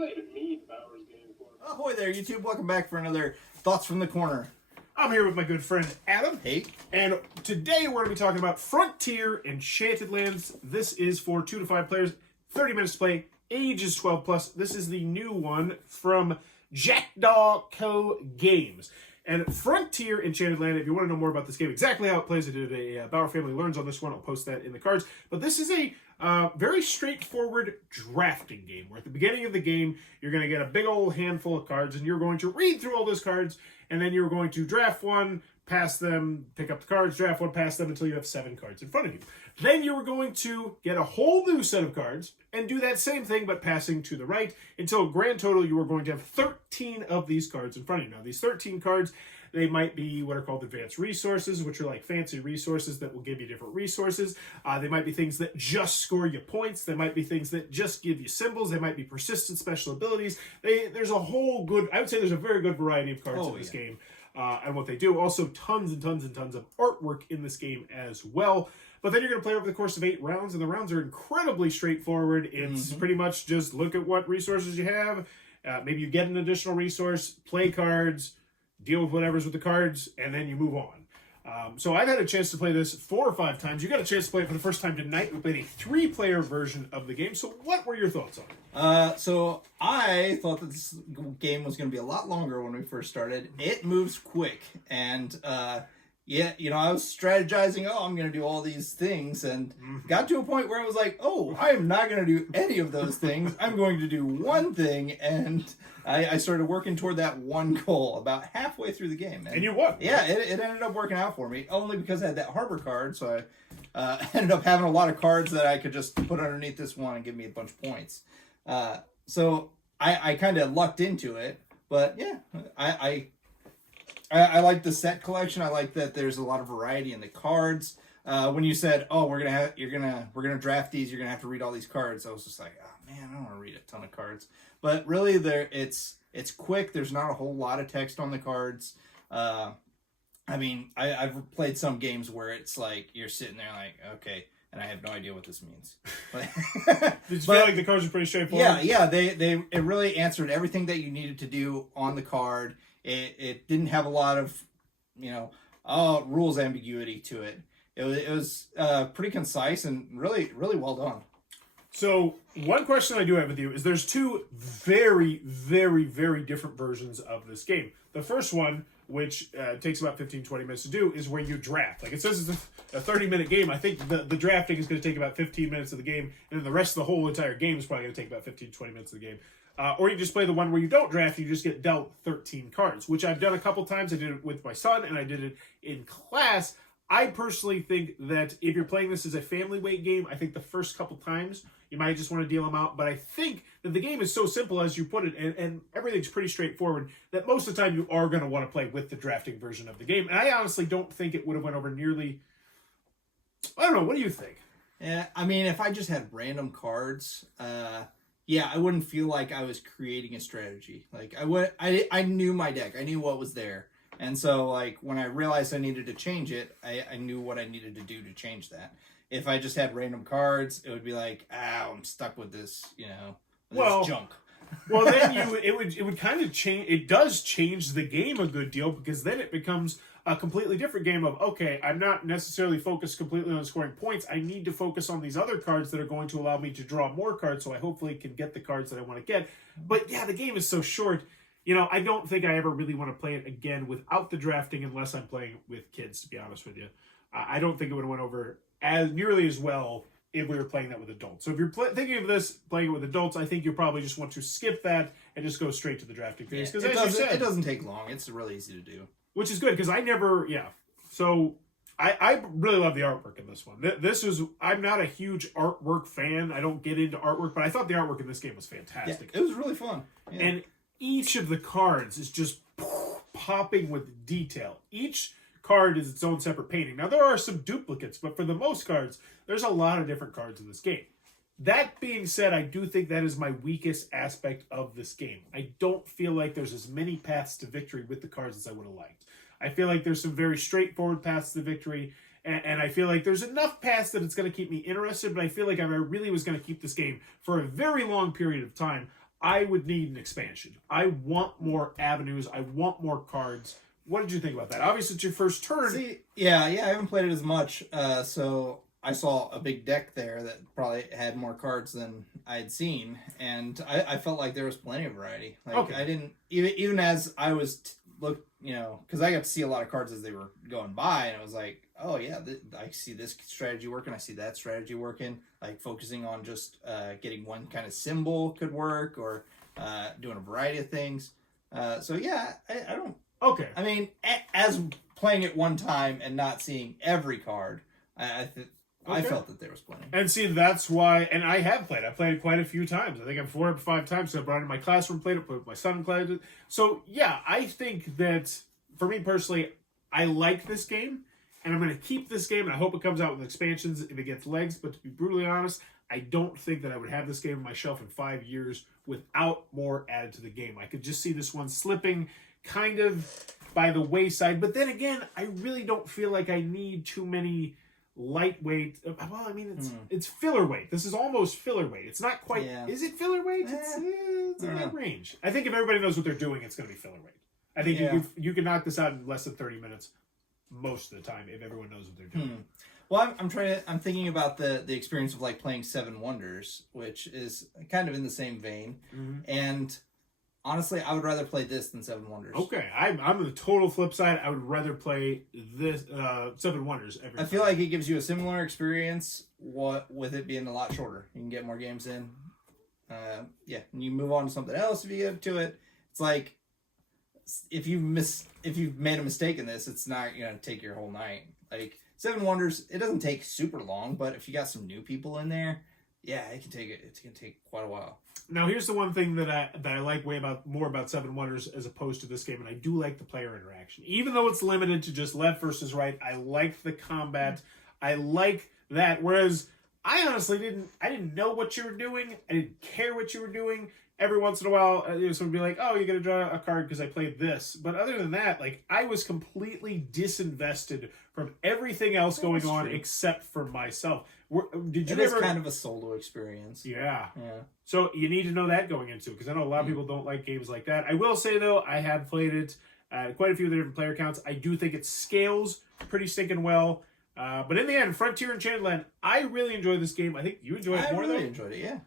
that even mean, Bowers Game Corner? Ahoy there, YouTube. Welcome back for another Thoughts from the Corner. I'm here with my good friend Adam. Hey. And today we're going to be talking about Frontier Enchanted Lands. This is for 2 to 5 players, 30 minutes to play, ages 12 plus. This is the new one from Jackdaw Co. Games. And Frontier Enchanted Land, if you want to know more about this game, exactly how it plays, I did a Bauer Family Learns on this one. I'll post that in the cards. But this is a very straightforward drafting game, where at the beginning of the game, you're going to get a big old handful of cards, and you're going to read through all those cards, and then you're going to draft one, pass them, pick up the cards, draft one, pass them until you have 7 cards in front of you. Then you're going to get a whole new set of cards and do that same thing, but passing to the right, until grand total you are going to have 13 of these cards in front of you. Now, these 13 cards, they might be what are called advanced resources, which are like fancy resources that will give you different resources. They might be things that just score you points. They might be things that just give you symbols. They might be persistent special abilities. There's a whole good, I would say there's a very good variety of cards in this game and what they do. Also, tons and tons and tons of artwork in this game as well. But then you're going to play over the course of 8 rounds, and the rounds are incredibly straightforward. It's pretty much just look at what resources you have. Maybe you get an additional resource, play cards, deal with whatever's with the cards, and then you move on. So I've had a chance to play this 4 or 5 times. You got a chance to play it for the first time tonight. We played a 3-player version of the game. So what were your thoughts on it? So I thought that this game was going to be a lot longer when we first started. It moves quick, and yeah, you know, I was strategizing, I'm going to do all these things, and got to a point where I was like, I am not going to do any of those things. I'm going to do one thing, and I started working toward that one goal about halfway through the game. And you won. Yeah, it ended up working out for me, only because I had that harbor card, so I ended up having a lot of cards that I could just put underneath this one and give me a bunch of points. So I kind of lucked into it, but yeah, I like the set collection. I like that there's a lot of variety in the cards. When you said, we're gonna draft these, you're gonna have to read all these cards, I was just like, oh man, I don't want to read a ton of cards. But really, it's quick. There's not a whole lot of text on the cards. I mean, I've played some games where it's like you're sitting there like, okay, and I have no idea what this means. Did you feel like the cards are pretty straightforward? Yeah. It really answered everything that you needed to do on the card. It didn't have a lot of, rules ambiguity to it. It was pretty concise and really, really well done. So one question I do have with you is there's 2 very, very, very different versions of this game. The first one, which takes about 15-20 minutes to do, is where you draft. Like it says it's a 30-minute game. I think the drafting is going to take about 15 minutes of the game, and then the rest of the whole entire game is probably going to take about 15-20 minutes of the game. Or you just play the one where you don't draft, you just get dealt 13 cards, which I've done a couple times. I did it with my son, and I did it in class. I personally think that if you're playing this as a family weight game, I think the first couple times you might just want to deal them out. But I think that the game is so simple, as you put it, and everything's pretty straightforward, that most of the time you are going to want to play with the drafting version of the game. And I honestly don't think it would have went over nearly... I don't know. What do you think? Yeah, I mean, if I just had random cards... I wouldn't feel like I was creating a strategy. Like I knew my deck. I knew what was there. And so like when I realized I needed to change it, I knew what I needed to do to change that. If I just had random cards, it would be like, I'm stuck with this, this junk. Well, then it would kind of change. It does change the game a good deal, because then it becomes a completely different game of, okay, I'm not necessarily focused completely on scoring points. I need to focus on these other cards that are going to allow me to draw more cards, so I hopefully can get the cards that I want to get. But yeah, the game is so short. I don't think I ever really want to play it again without the drafting, unless I'm playing with kids, to be honest with you. I don't think it would have went over nearly as well if we were playing that with adults. So if you're thinking of this, playing it with adults, I think you probably just want to skip that and just go straight to the drafting phase. Because it doesn't take long. It's really easy to do. Which is good, because So I really love the artwork in this one. I'm not a huge artwork fan. I don't get into artwork, but I thought the artwork in this game was fantastic. Yeah, it was really fun. Yeah. And each of the cards is just popping with detail. Each card is its own separate painting. Now, there are some duplicates, but for the most cards, there's a lot of different cards in this game. That being said, I do think that is my weakest aspect of this game. I don't feel like there's as many paths to victory with the cards as I would have liked. I feel like there's some very straightforward paths to victory, and I feel like there's enough paths that it's going to keep me interested, but I feel like if I really was going to keep this game for a very long period of time, I would need an expansion. I want more avenues. I want more cards. What did you think about that? Obviously, it's your first turn. See, yeah, I haven't played it as much, so I saw a big deck there that probably had more cards than I'd seen, and I felt like there was plenty of variety. Like, Okay. I didn't even as I was because I got to see a lot of cards as they were going by, and it was like, oh yeah, I see this strategy working, I see that strategy working. Like focusing on just getting one kind of symbol could work, or doing a variety of things. So yeah, I don't. Okay. I mean, as playing it one time and not seeing every card, I felt that there was plenty. And see, that's why, and I have played. I played it quite a few times. I think I'm 4 or 5 times. So I brought it in my classroom, played it, put my son played it. So yeah, I think that for me personally, I like this game, and I'm going to keep this game, and I hope it comes out with expansions if it gets legs. But to be brutally honest, I don't think that I would have this game on my shelf in 5 years without more added to the game. I could just see this one slipping kind of by the wayside. But then again, I really don't feel like I need too many lightweight. Well, I mean, it's filler weight. This is almost filler weight. It's not quite. Yeah. Is it filler weight? It's in that range. I think if everybody knows what they're doing, it's going to be filler weight. I think you can knock this out in less than 30 minutes most of the time if everyone knows what they're doing. Well, I'm thinking about the experience of like playing Seven Wonders, which is kind of in the same vein, and honestly, I would rather play this than Seven Wonders. Okay, I'm the total flip side. I would rather play this Seven Wonders every time. I feel like it gives you a similar experience, with it being a lot shorter. You can get more games in. And you move on to something else if you get to it. It's like if you've made a mistake in this, it's not gonna take your whole night. Like Seven Wonders, it doesn't take super long, but if you got some new people in there, yeah, it can take quite a while. Now, here's the one thing that I like more about Seven Wonders as opposed to this game, and I do like the player interaction. Even though it's limited to just left versus right, I like the combat. I like that. Whereas I honestly didn't know what you were doing. I didn't care what you were doing. Every once in a while, someone would be like, "Oh, you're gonna draw a card because I played this." But other than that, like I was completely disinvested from everything else going on except for myself. Did you ever? It's kind of a solo experience. Yeah. So you need to know that going into it, because I know a lot of people don't like games like that. I will say though, I have played it quite a few of the different player counts. I do think it scales pretty stinking well. But in the end, Frontier Enchanted Land, I really enjoyed this game. I think you enjoyed it more. I really enjoyed it. Yeah.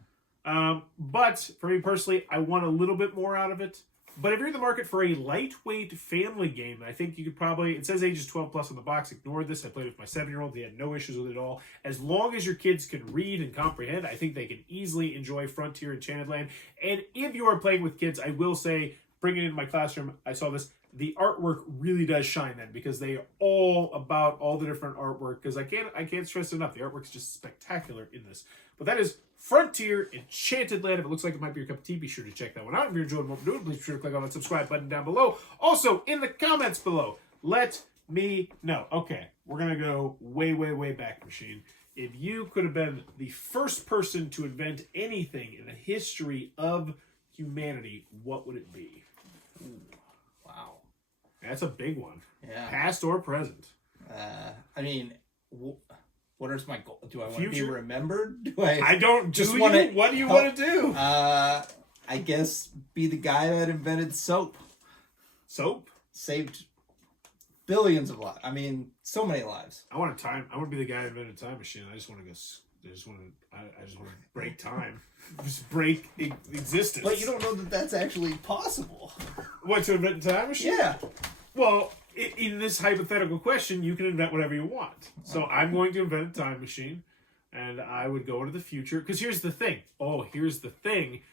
But for me personally, I want a little bit more out of it. But if you're in the market for a lightweight family game, I think you could probably, it says ages 12 plus on the box, ignore this. I played with my 7-year-old. He had no issues with it at all. As long as your kids can read and comprehend, I think they can easily enjoy Frontier Enchanted Land. And if you are playing with kids, I will say, bring it into my classroom. I saw this. The artwork really does shine then, because they are all about all the different artwork. Because I can't stress it enough. The artwork's just spectacular in this. But that is Frontier Enchanted Land. If it looks like it might be your cup of tea, be sure to check that one out. If you're enjoying what we're doing, please be sure to click on that subscribe button down below. Also, in the comments below, let me know. Okay, we're going to go way, way, way back, Machine. If you could have been the first person to invent anything in the history of humanity, what would it be? Ooh, wow. That's a big one. Yeah. Past or present? I mean, what is my goal? Do I want to be remembered? Do I don't just want to. What do you want to do? I guess be the guy that invented soap. Soap? Saved billions of lives. I mean, so many lives. I want to be the guy that invented a time machine. I just want to go. I just want to break time. Just break existence. But you don't know that that's actually possible. What, to invent a time machine? Yeah. Well, in this hypothetical question, you can invent whatever you want. So I'm going to invent a time machine, and I would go into the future. Because here's the thing.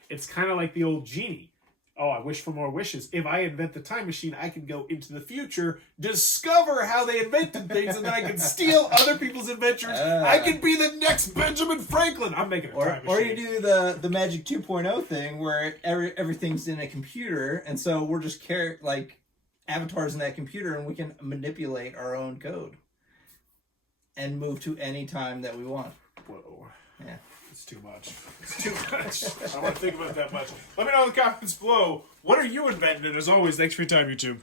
It's kind of like the old genie. Oh, I wish for more wishes. If I invent the time machine, I can go into the future, discover how they invented things, and then I can steal other people's inventions. I can be the next Benjamin Franklin. I'm making a time machine. Or you do the Magic 2.0 thing where everything's in a computer, and so we're just avatars in that computer, and we can manipulate our own code and move to any time that we want. Whoa. Yeah. It's too much. It's too much. I don't want to think about that much. Let me know in the comments below. What are you inventing? And as always, thanks for your time, YouTube.